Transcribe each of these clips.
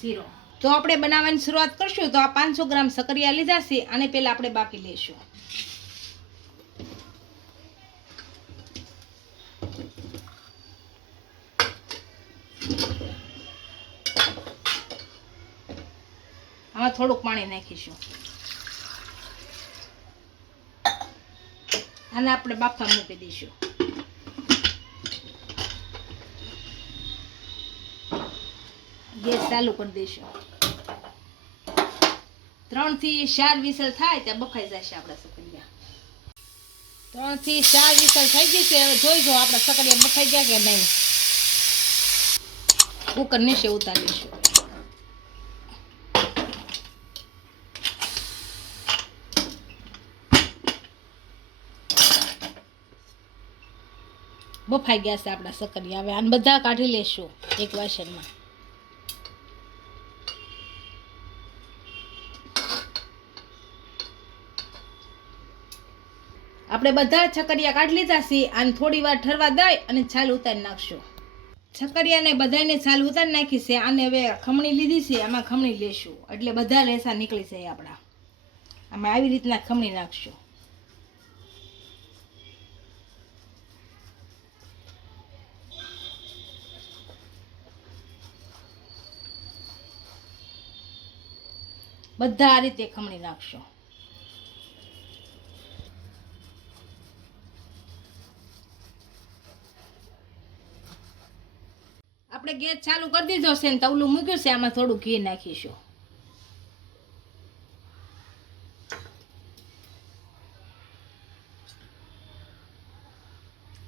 શીરો તો આપણે બનાવવાની શરૂઆત કરશું તો આ 500 ગ્રામ સકરિયા લીધા છે અને પહેલા આપણે બાફી લઈશું આમાં થોડુંક પાણી નાખીશું અને આપણે બાફવા મૂકી દઈશું ગેસ ચાલુ કરી દઈશું 3 થી 4 વિસલ થાય ત્યાં બફાઈ જશે આપણા સકરિયા 3 થી 4 વિસલ થઈ ગઈ છે હવે જોઈ જો આપણા સકરિયા બફાઈ ગયા કે નહીં કુકર નીચે ઉતારીશું બફાઈ ગયા છે આપણા સકરિયા હવે આને બધા કાઢી લેશું એક વાસણમાં આપણે બધા છકરિયા કાઢી લીધા છે અને થોડી વાર ઠરવા દઈ અને છાલ ઉતારી નાખશું છકરિયાને બધાને છાલ ઉતારી નાખી છે અને હવે ખમણી લીધી છે આમાં ખમણી લેશું એટલે બધા રેસા નીકળી જાય આપણા આમાં આવી રીતના ખમણી નાખશું બધા આ રીતે ખમણી નાખશું આપણે ગેસ ચાલુ કરી દીધો છે ને તવલું મૂક્યું છે આમાં થોડું ઘી નાખીશું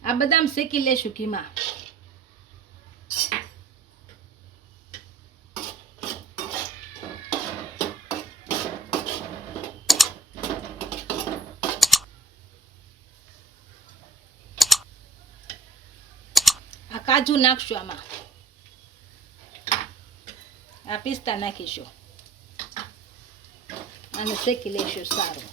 આ બદામ શેકી લેશું ઘીમાં આ કાજુ નાખશું આમાં આ પિસ્તા નાખીશું અને શેકી લઈશું સારું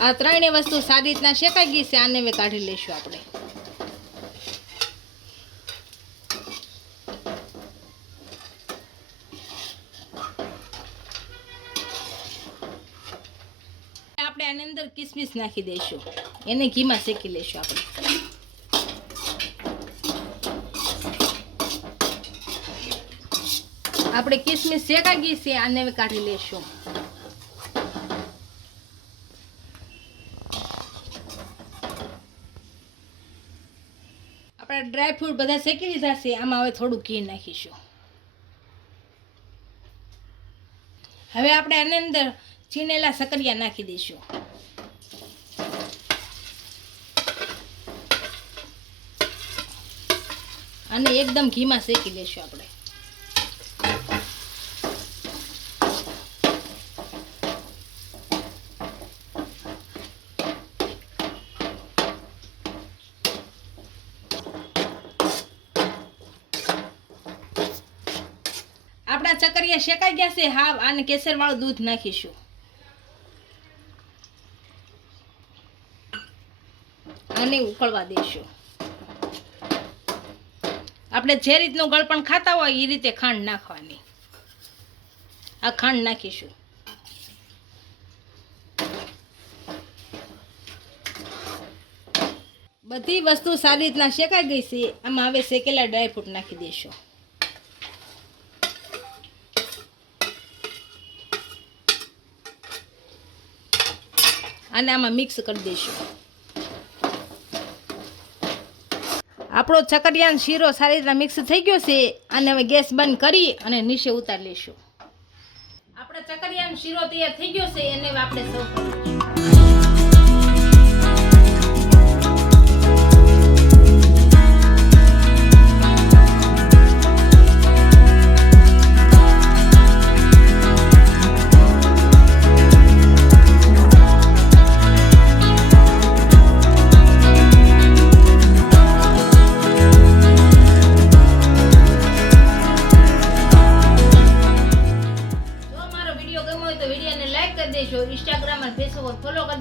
આ ત્રણેય વસ્તુ સારી રીતના શેકાઈ ગઈ છે આને હવે કાઢી લઈશું આપણે આની અંદર કિસમિસ નાખી દઈશું એને ઘીમાં શેકી લઈશું આપણે કિસમિસ શેકાઈ ગઈ છે આને હવે કાઢી લઈશું આપણે ડ્રાય ફ્રૂટ બધા શેકી લીધા છે આમાં હવે થોડું ઘી નાખીશું હવે આપણે આની અંદર છીણેલા સકરિયા નાખી દઈશું અને એકદમ ઘીમાં શેકી લેશું આપણે આપણા ચકરિયા શેકાઈ ગયા છે હાવ આને કેસર વાળું દૂધ નાખીશું આને ઉકળવા દઈશું આપણે જે રીતનું ગળપણ ખાતા હોય એ રીતે ખાંડ નાખવાની આ ખાંડ નાખીશું બધી વસ્તુ સારી રીતના શેકાઈ ગઈ છે આમાં હવે શેકેલા ડ્રાયફ્રૂટ નાખી દઈશું અને આમાં મિક્સ કરી દઈશું આપણો ચકરિયાનો શીરો સારી રીતના મિક્સ થઈ ગયો છે અને હવે ગેસ બંધ કરી અને નીચે ઉતારી લઈશું આપણો ચકરિયાનો શીરો તૈયાર થઈ ગયો છે એને આપણે સર્વ કરીશું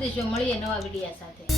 દઈશું. મળીએ નવા વિડીયા સાથે.